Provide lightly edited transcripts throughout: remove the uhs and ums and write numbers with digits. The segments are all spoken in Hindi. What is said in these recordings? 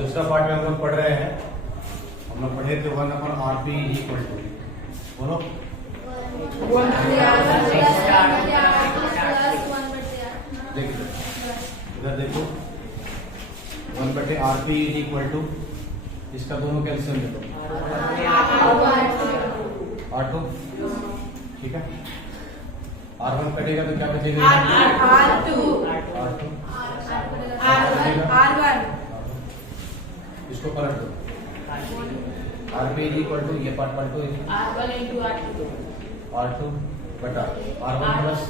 दूसरा पार्ट में हम लोग पढ़ रहे हैं, हम लोग पढ़े थे 1/RP इक्वल टू, बोलो देखिए इधर देखो 1/RP इक्वल टू, इसका दोनों कैल्शियम ले लो R2, ठीक है। R1 कटेगा तो क्या बचेगा? R2 इसको पलट दो, RP इक्वल टू, ये पार्ट पलटो, R2 बटा R1 प्लस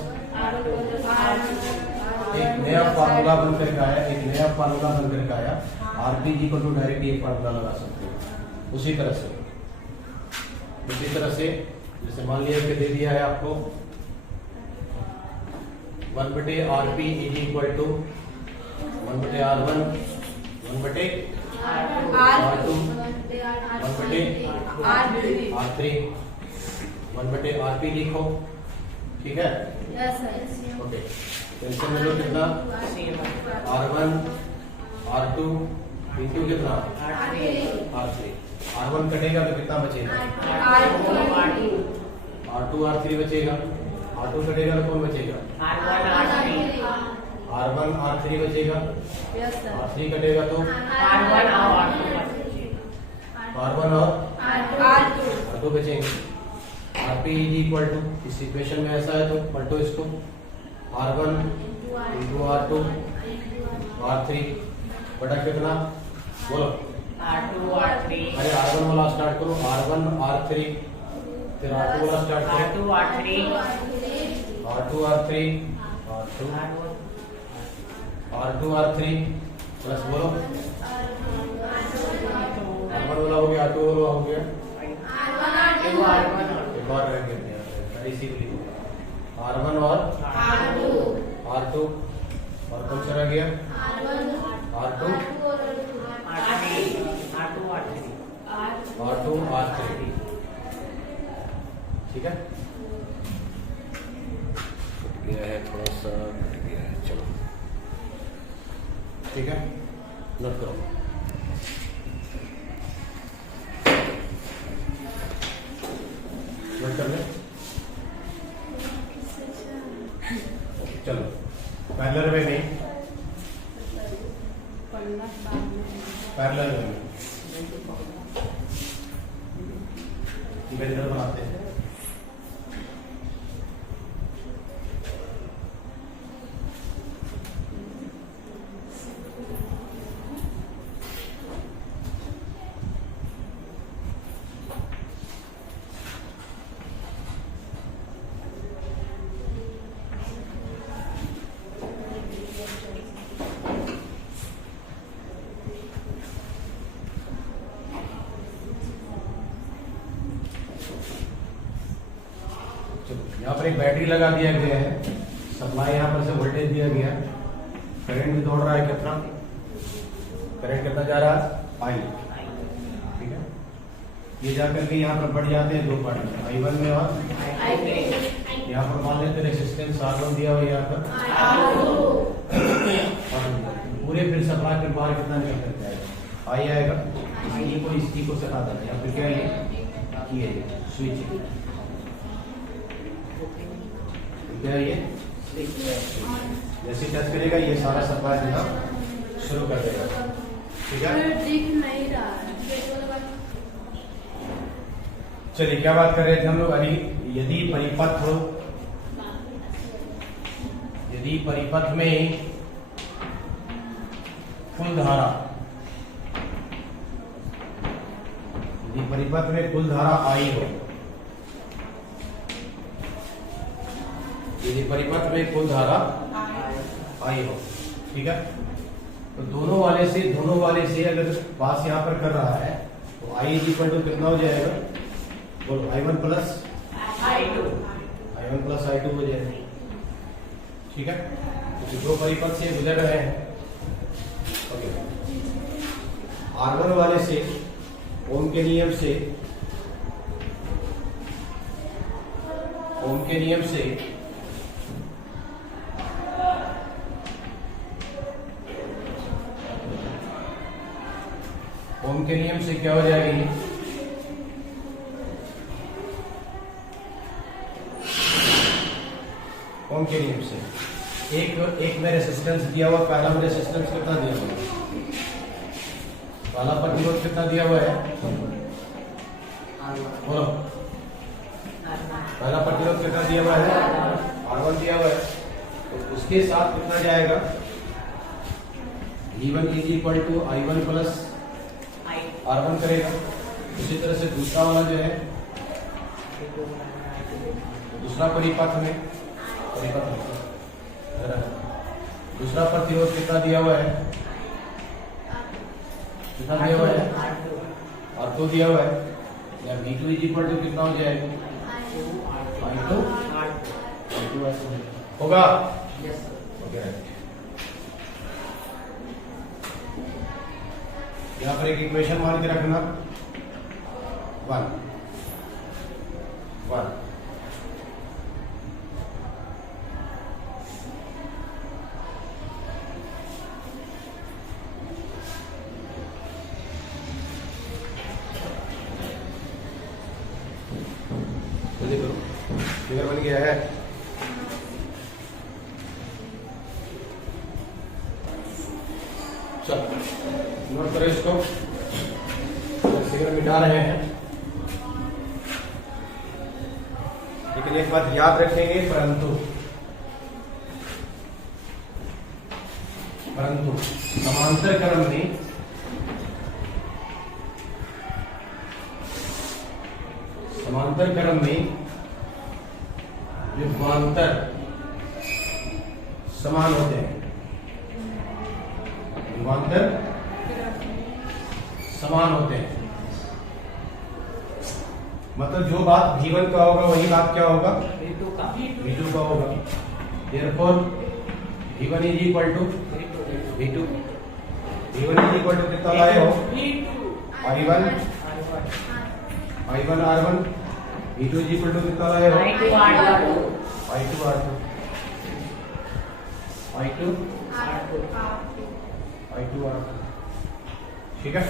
एक नया फार्मूला बनकर के आया, RP इक्वल टू डायरेक्ट ये फार्मूला लगा सकते हो। उसी तरह से जैसे मान लिया कि दे दिया है आपको 1/RP equal to 1/R1 1/R2 1/R3 1/RP लिखो, ठीक है। ओके, टेंशन में लो कितना R1 R2 इंटू कितना R3, R1 कटेगा तो कितना बचेगा? R2 R3 बचेगा, R2 कटेगा तो कौन बचेगा? R1 R3 बचेगा, R3 कटेगा तो R1 और R2 बचेंगे। RP इक्वल टू, इस इक्वेशन में ऐसा है तो पलटो इसको, R1 इंटू R2 R3 बटा कितना, बोलो R2 R3, अरे R1 वाला स्टार्ट करो, R1 R3, फिर R2 वाला स्टार्ट करो, R2 R3 R2 R3 plus बोलो R1 वाला हो गया, R2 वाला हो गया, एक और रह गया इसीलिए R1 और R2 और कौन सा रह गया? R2 R3, ठीक है। गया है थोड़ा सा, गया है, चलो ठीक है, नोट करो। नोट कर ले, चलो पैरेलल वे में इवेंटर बनाते हैं। यहाँ पर एक बैटरी लगा दिया गया है, सप्लाई यहाँ पर से वोल्टेज दिया गया, करंट भी दौड़ रहा है, कितना करंट कितना जा रहा है? I, ठीक है। ये जाकर के यहाँ पर बढ़ जाते हैं दो पार्ट में, I1 में और यहाँ पर मान लेते रेजिस्टेंस R1 दिया हुआ यहाँ पर, पूरे फिर सप्लाई फिर बाहर कितना निकल करके आएगा? I आएगा, इसी को सटा देना, या फिर क्या ये स्विच क्या है, ये जैसे टच करेगा ये सारा सप्लाई देना शुरू कर देगा, ठीक है। चलिए क्या बात कर रहे थे हम लोग? अभी यदि परिपथ में कुल धारा, यदि परिपथ में कुल धारा I हो, यदि परिपथ में कुल धारा I हो, ठीक है, तो दोनों वाले से अगर पास यहाँ पर कर रहा है तो I इक्वल टू कितना हो जाएगा? बोलो I1 प्लस I2 हो जाएगा, ठीक है। तो दो परिपथ से गुजर रहे हैं, ओके। R1 वाले से ओम के नियम से ओम के नियम से क्या हो जाएगा ये? ओम के नियम से एक में रेसिस्टेंस दिया हुआ, पहला में रेसिस्टेंस कितना दिया हुआ है? पहला प्रतिरोध कितना दिया हुआ है? बोलो, पहला प्रतिरोध कितना दिया हुआ है? R1 दिया हुआ है। तो उसके साथ कितना जाएगा? V1 is equal to I1 plus R1 करेगा। उसी तरह से दूसरा वाला जो है, दूसरा परिपथ में दूसरा प्रतिरोध कितना दिया हुआ है? कितना दिया हुआ है? R2 दिया हुआ है। या V2 इज इक्वल टू कितना हो जाएगा? I2 होगा। ओके, यहाँ पर एक इक्वेशन मान के रखना, 1 जल्दी करो, फिगर बन गया है। चलो नोट करो इसको, फिगर मिटा रहे हैं। लेकिन एक बात याद रखेंगे, परंतु समांतर क्रम में विभवांतर समान होते हैं। विभवांतर समान होते हैं, मतलब जो बात V1 का होगा वही बात क्या होगा? V2 का होगा। Therefore V1 is equal to V2। V1 is equal to कितना लाए हो? I1 R1। V2 is equal to कितना लाए हो? I2 R2। ठीक है,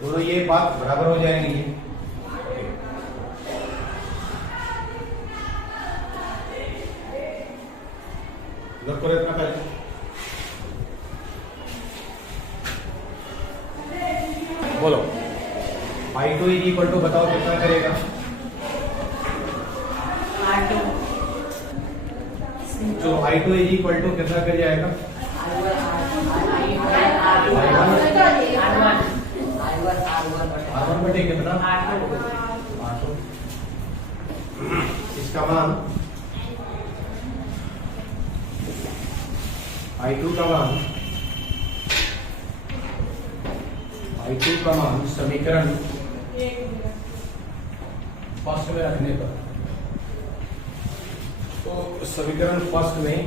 दोनों ये बात बराबर हो जाएंगी। ये उधर करो इतना पहले। बोलो, I2 इज इक्वल टू बताओ कितना करेगा? तो I2 इज इक्वल टू कितना कर जाएगा? R1 बटे कितना? R2। इसका मान I2 का मान समीकरण फर्स्ट में रखने पर, तो समीकरण फर्स्ट में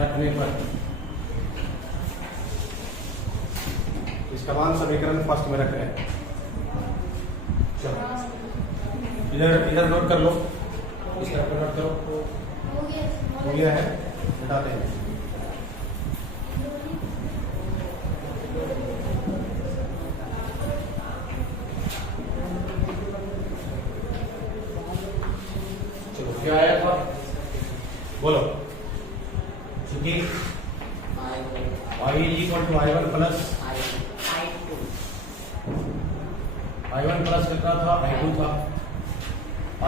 रखने पर इसका मान समीकरण फर्स्ट में रख रहे हैं। चलो इधर नोट कर लो, इस तरह पर नोट करो। हो गया है, हटाते हैं। चलो क्या आया था? बोलो, क्योंकि I is equal to I1 plus कितना था? I2 था।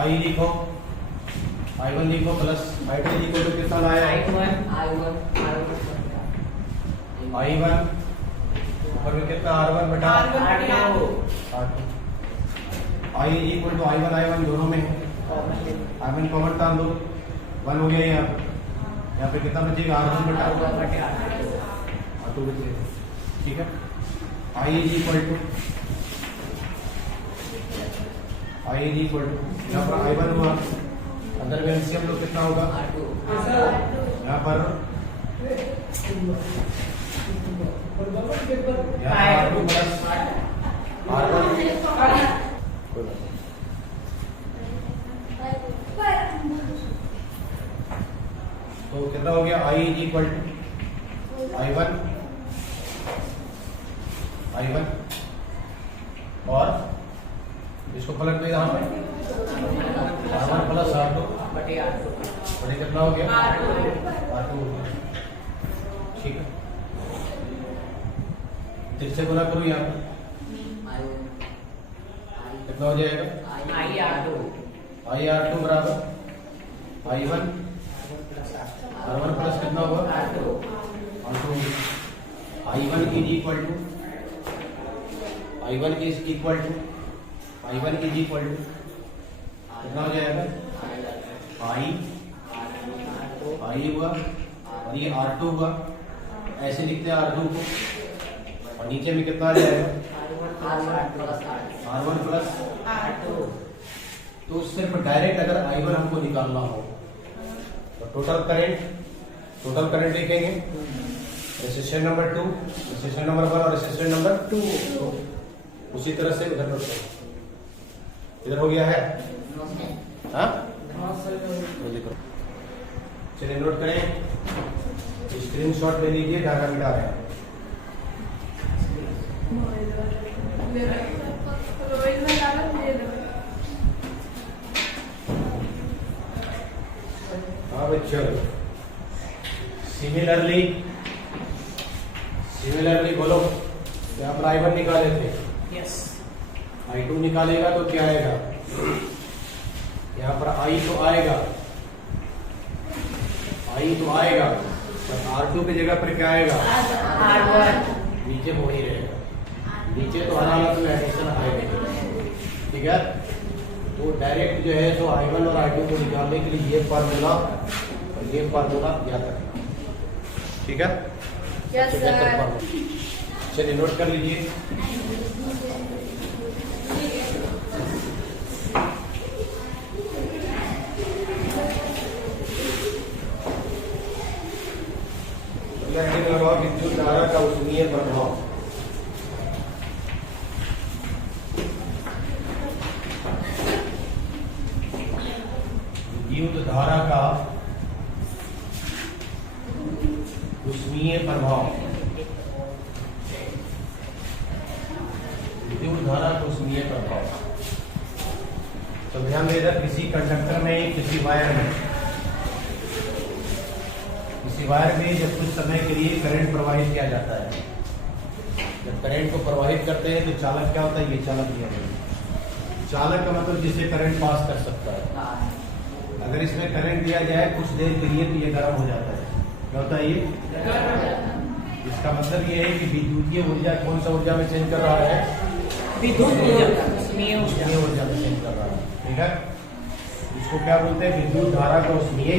I लिखो, I1 लिखो plus I2 is equal to कितना लाया? I1 ऊपर में कितना? R1 बटा R2। I is equal to I1 दोनों में है। I1 कॉमन टार्म दो, 1 हो गया यहाँ पे कितना बचेगा? R1 बटा R2 बचेगा। ठीक है, I इज इक्वल टू यहाँ पर I1 हुआ, अंदर में एलसीएम लो, कितना होगा? यहाँ पर R2 प्लस R1। तो कितना हो गया? I is equal to I1 I1 और इसको पलट दो यहाँ पे R1 प्लस R2 बटे R2 बटे कितना हो गया R2 ठीक है। फिर से गुना करो यहाँ पे कितना हो जाएगा I R2 I_R2 बराबर I1 R1 प्लस कितना हुआ R2 R2 I1 is equal to I1 is equal to कितना हो जाएगा I हुआ और ये R2 हुआ, ऐसे लिखते हैं R2 को और नीचे में कितना आ जाएगा R1 प्लस R2 तो सिर्फ डायरेक्ट अगर I1 हमको निकालना हो तो टोटल करंट लिखेंगे रेजिस्टेंस नंबर 2, रेजिस्टेंस नंबर 1 और रेजिस्टेंस नंबर 2। उसी तरह से उधर नोट करें, इधर हो गया है हाँ देखो चलिए नोट करें, स्क्रीनशॉट ले लीजिए, डाटा मिटा रहे हैं। अब चलो सिमिलरली बोलो यहाँ पर I1 निकाले थे, यस I2 निकालेगा तो क्या आएगा, यहाँ पर I तो आएगा पर R2 की जगह पर क्या आएगा R1 नीचे वो ही रहेगा, नीचे तो हर हालत में एडिशन आएगा ठीक है। तो डायरेक्ट जो है तो I1 और I2 को निकालने के लिए ये फार्मूला और ये फार्मूला याद रखना ठीक है। Yes sir. चलिए नोट कर लीजिए, विद्युत धारा का उसनीय प्रभाव। विद्युत धारा का उसनीय प्रभाव, विद्युत धारा का उसनीय प्रभाव। तो ध्यान देगा किसी कंडक्टर में किसी वायर में जब कुछ समय के लिए करंट प्रवाहित किया जाता है, जब करंट को प्रवाहित करते हैं तो चालक क्या होता है, ये चालक दिया जाता है। चालक का मतलब जिसे करंट पास कर सकता है। अगर इसमें करंट दिया जाए कुछ देर के लिए तो ये गर्म हो जाता है, क्या होता है ये, इसका मतलब ये है कि विद्युतीय ऊर्जा कौन सा ऊर्जा में चेंज कर रहा है, विद्युत ऊर्जा उसनीय ऊर्जा में चेंज कर रहा है ठीक है। इसको क्या बोलते हैं, विद्युत धारा का उसनीय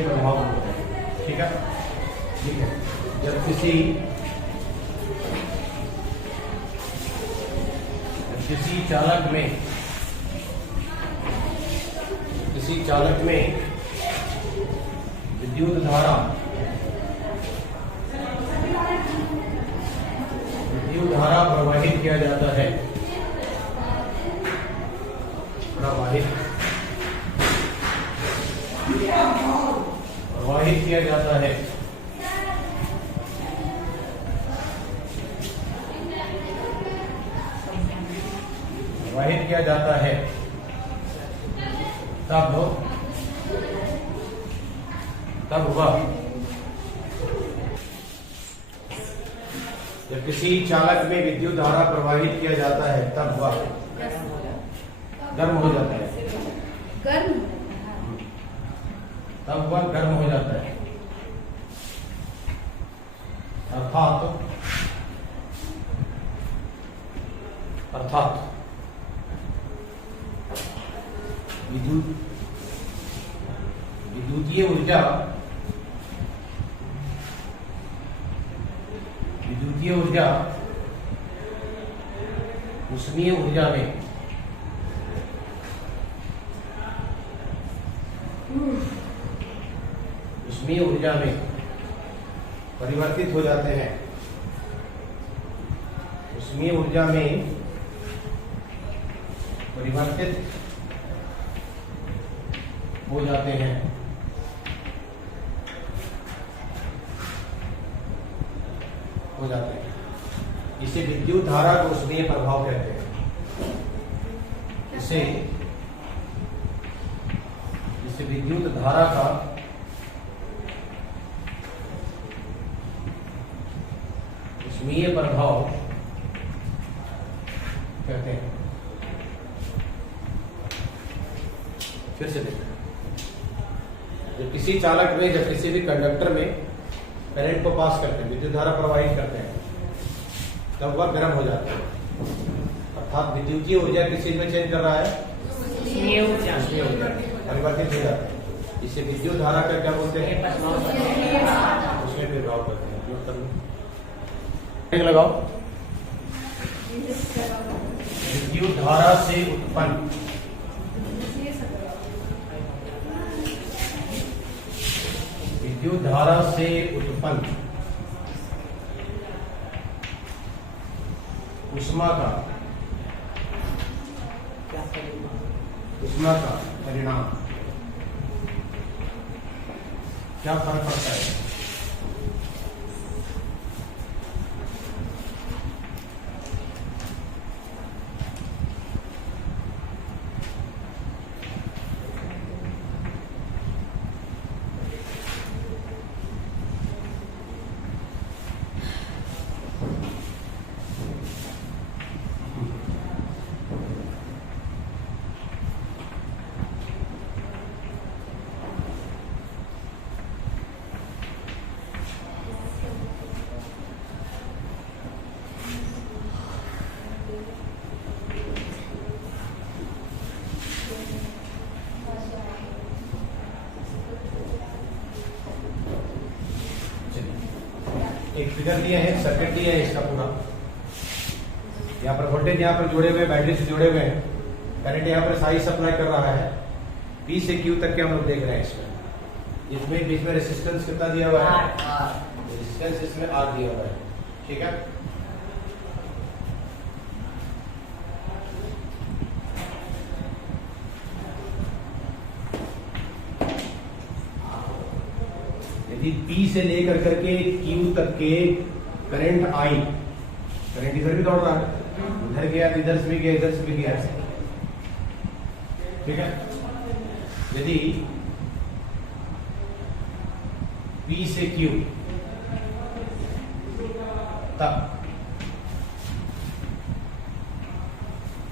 प्रभाव बोलते हैं ठीक है। जब किसी चालक में विद्युत धारा प्रवाहित किया जाता है, प्रवाहित किया जाता है तब हुआ जब किसी चालक में विद्युत धारा प्रवाहित किया जाता है तब हुआ गर्म हो जाता है, तब वह गर्म हो जाता है। अर्थात विद्युतीय ऊर्जा उष्मीय ऊर्जा में परिवर्तित हो जाते हैं, उष्मीय ऊर्जा में परिवर्तित हो जाते हैं। हो जाते हैं। इसे विद्युत धारा को ऊष्मीय प्रभाव कहते हैं। इसे विद्युत धारा का ऊष्मीय प्रभाव कहते हैं। फिर से देखते हैं, जब किसी चालक में, जब किसी भी कंडक्टर में करंट को पास करते हैं, विद्युत धारा प्रवाहित करते हैं, तब वह गर्म हो जाता है। अर्थात विद्युतीय ऊर्जा किस चीज में चेंज कर रहा है? ऊष्मीय ऊर्जा परिवर्तित हो जाता है। इसे विद्युत धारा का क्या बोलते हैं? उसमें प्रभाव करते हैं। लगाओ। विद्युत धारा से उत्पन्न विद्युत धारा से उत्पन्न ऊष्मा का परिणाम क्या फर्क पड़ता है? एक फिगर दिया है, सर्किट दिया है इसका पूरा। यहाँ पर वोल्टेज यहाँ पर जुड़े हुए, बैटरी से जुड़े हुए हैं, करंट यहाँ पर साई सप्लाई कर रहा है। P से Q तक के हम लोग देख रहे हैं इसमें। इसमें बीच में रेसिस्टेंस कितना दिया हुआ है? रेसिस्टेंस इसमें R दिया हुआ है। ठीक है, यदि P से लेकर करके Q तक के करंट I, करंट इधर भी दौड़ रहा है, इधर गया, इधर से भी गया, इधर से भी गया। ठीक है, यदि P से Q तक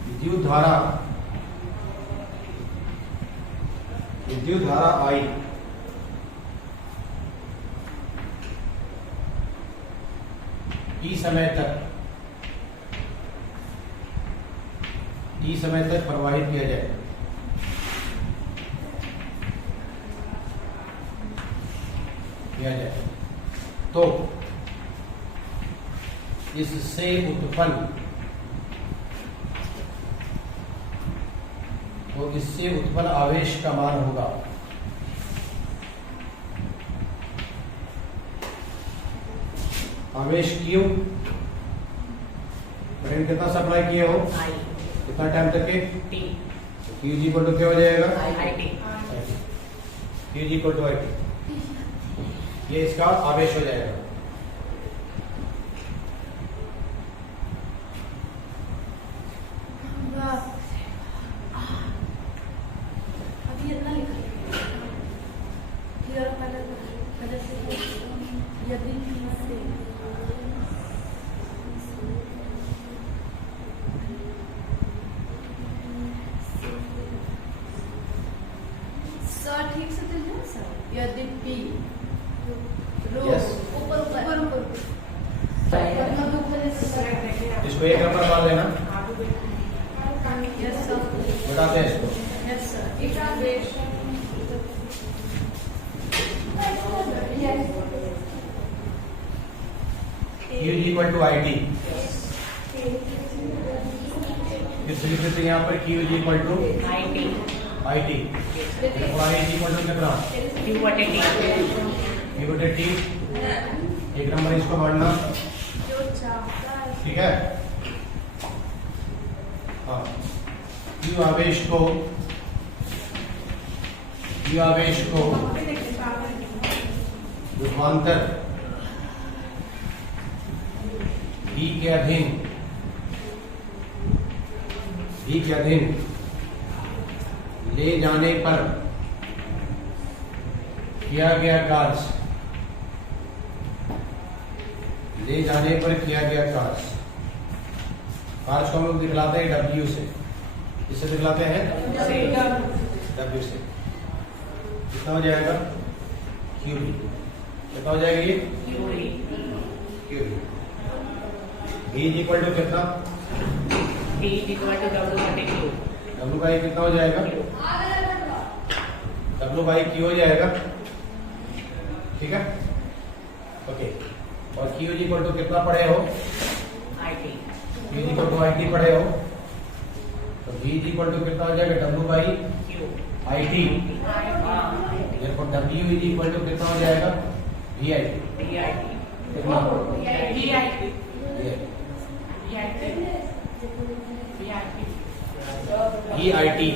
विद्युत धारा I T समय तक प्रवाहित किया जाए, तो इससे उत्पन्न आवेश का मान होगा आवेश Q। करंट कितना सप्लाई किए हो? कितना टाइम तक के? T। Q जी इक्वल टू क्या हो जाएगा? IT। Q जी इक्वल टू IT, ये इसका आवेश हो जाएगा। ठीक से चल जाए सर। यदि P Yes. ऊपर इसको एक नंबर मान लेना, यस सर, बताते हैं इसको। Yes sir. Q equal to IT, इस लिख देते हैं यहाँ पर Q equal to IT। Equal to कितना? Q/T। एक नंबर इसको मानना, ठीक है। हाँ, Q आवेश को विभवांतर भी के अधीन ले जाने पर किया गया कार्य, ले जाने पर किया गया कार्य को हम लोग दिखलाते हैं W से। किससे दिखलाते हैं? W से। कितना हो जाएगा? QB। कितना हो जाएगा ये? QB। B is equal to कितना? D is equal to W बटे Q। W बाई कितना हो जाएगा? W बाई Q हो जाएगा। ठीक है, ओके। और Q इज इक्वल टू कितना पढ़े हो? IT। Q is equal to IT पढ़े हो, तो V इज इक्वल टू कितना हो जाएगा? W by Q। IT। therefore W is equal to कितना हो जाएगा? VIT। DIT। कितना? VIT।